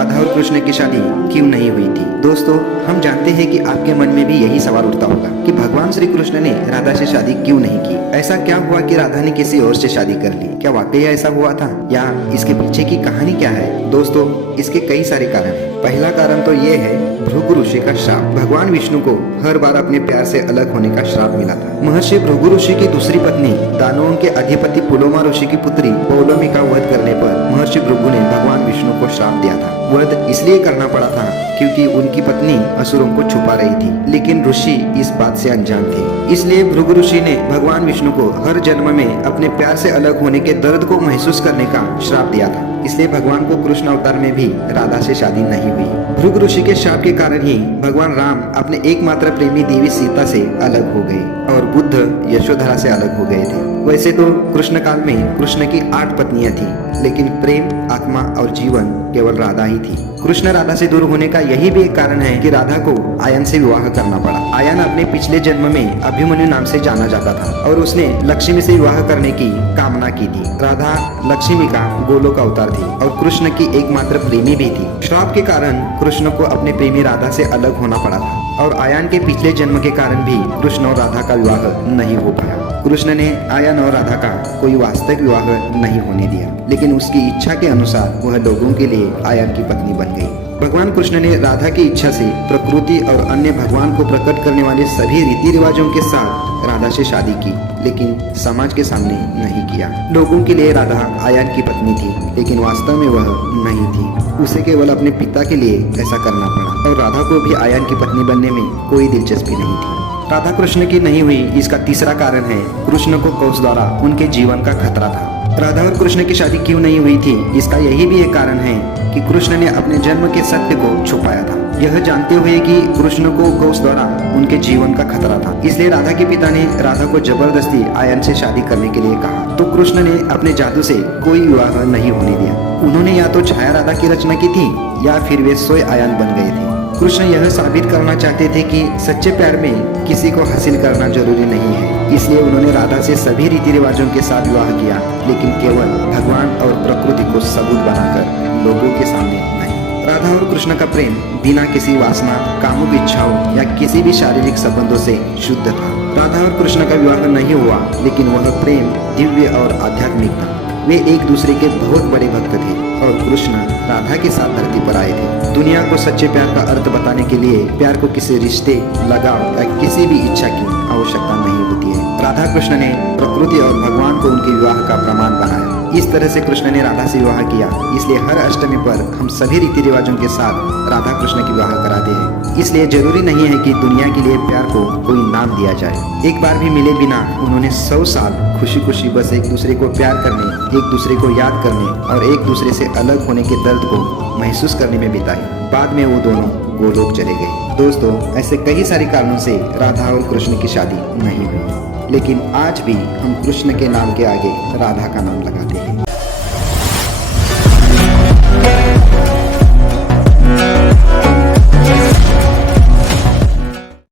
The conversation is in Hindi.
राधा और कृष्ण की शादी क्यों नहीं हुई थी। दोस्तों, हम जानते हैं कि आपके मन में भी यही सवाल उठता होगा कि भगवान श्री कृष्ण ने राधा से शादी क्यों नहीं की। ऐसा क्या हुआ कि राधा ने किसी और से शादी कर ली? क्या वाकई ऐसा हुआ था या इसके पीछे की कहानी क्या है? दोस्तों, इसके कई सारे कारण हैं। पहला कारण तो ये है भृगु ऋषि का श्राप। भगवान विष्णु को हर बार अपने प्यार से अलग होने का श्राप मिला था। महर्षि भृगु ऋषि की दूसरी पत्नी दानवों के अधिपति पुलोमा ऋषि की पुत्री पौलोमी का वध करने पर महर्षि भृगु ने भगवान विष्णु को श्राप दिया था। वध इसलिए करना पड़ा था क्योंकि उनकी पत्नी असुरों को छुपा रही थी, लेकिन ऋषि इस बात से अनजान थे। इसलिए भृगु ऋषि ने भगवान विष्णु को हर जन्म में अपने प्यार से अलग होने के दर्द को महसूस करने का श्राप दिया था। इसलिए भगवान को कृष्ण अवतार में भी राधा से शादी नहीं हुई। भृगु ऋषि के शाप के कारण ही भगवान राम अपने एकमात्र प्रेमी देवी सीता से अलग हो गए और बुद्ध यशोधरा से अलग हो गए थे। वैसे तो कृष्ण काल में कृष्ण की 8 पत्नियां थी, लेकिन प्रेम, आत्मा और जीवन केवल राधा ही थी। कृष्ण राधा से दूर होने का यही भी एक कारण है कि राधा को आयन से विवाह करना पड़ा। आयन अपने पिछले जन्म में अभिमन्यु नाम से जाना जाता था और उसने लक्ष्मी से विवाह करने की कामना की थी। राधा लक्ष्मी का गोलोक अवतार थी और कृष्ण की एकमात्र प्रेमी भी थी। श्राप के कारण कृष्ण को अपने प्रेमी राधा से अलग होना पड़ा था और आयन के पिछले जन्म के कारण भी कृष्ण और राधा का विवाह नहीं हो पाया। कृष्ण ने आयन और राधा का कोई वास्तविक विवाह नहीं होने दिया, लेकिन उसकी इच्छा के अनुसार वह लोगों के लिए आयन की पत्नी बन गई। भगवान कृष्ण ने राधा की इच्छा से प्रकृति और अन्य भगवान को प्रकट करने वाले सभी रीति रिवाजों के साथ राधा से शादी की, लेकिन समाज के सामने नहीं किया। लोगों के लिए राधा आयन की पत्नी थी, लेकिन वास्तव में वह नहीं थी। उसे केवल अपने पिता के लिए ऐसा करना पड़ा और राधा को भी आयन की पत्नी बनने में कोई दिलचस्पी नहीं थी। राधा कृष्ण की नहीं हुई इसका तीसरा कारण है कृष्ण को कंस द्वारा उनके जीवन का खतरा था। राधा और कृष्ण की शादी क्यों नहीं हुई थी, इसका यही भी एक कारण है कि कृष्ण ने अपने जन्म के सत्य को छुपाया था, यह जानते हुए कि कृष्ण को कंस द्वारा उनके जीवन का खतरा था। इसलिए राधा के पिता ने राधा को जबरदस्ती आयन से शादी करने के लिए कहा, तो कृष्ण ने अपने जादू से कोई विवाह नहीं होने दिया। उन्होंने या तो छाया राधा की रचना की थी या फिर वे स्वयं आयन बन गए थे। कृष्ण यह साबित करना चाहते थे कि सच्चे प्यार में किसी को हासिल करना जरूरी नहीं है। इसलिए उन्होंने राधा से सभी रीति रिवाजों के साथ विवाह किया, लेकिन केवल भगवान और प्रकृति को सबूत बनाकर लोगों के सामने नहीं। राधा और कृष्ण का प्रेम बिना किसी वासना, कामुक इच्छाओं या किसी भी शारीरिक संबंधों से शुद्ध था। राधा और कृष्ण का विवाह नहीं हुआ, लेकिन वह प्रेम दिव्य और आध्यात्मिक था। वे एक दूसरे के बहुत बड़े भक्त थे और कृष्ण राधा के साथ धरती पर आए थे। दुनिया को सच्चे प्यार का अर्थ बताने के लिए प्यार को किसी रिश्ते, लगाव या किसी भी इच्छा की आवश्यकता नहीं होती है। राधा कृष्ण ने प्रकृति और भगवान को उनके विवाह का प्रमाण बनाया। इस तरह से कृष्ण ने राधा से विवाह किया। इसलिए हर अष्टमी पर हम सभी रीति रिवाजों के साथ राधा कृष्ण की विवाह कराते हैं। इसलिए जरूरी नहीं है कि दुनिया के लिए प्यार को कोई नाम दिया जाए। एक बार भी मिले बिना उन्होंने 100 साल खुशी खुशी बस एक दूसरे को प्यार करने, एक दूसरे को याद करने और एक दूसरे से अलग होने के दर्द को महसूस करने में बिताई। बाद में वो दोनों गोलोक चले गए। दोस्तों, ऐसे कई सारे कारणों से राधा और कृष्ण की शादी नहीं हुई, लेकिन आज भी हम कृष्ण के नाम के आगे राधा का नाम लगाते हैं।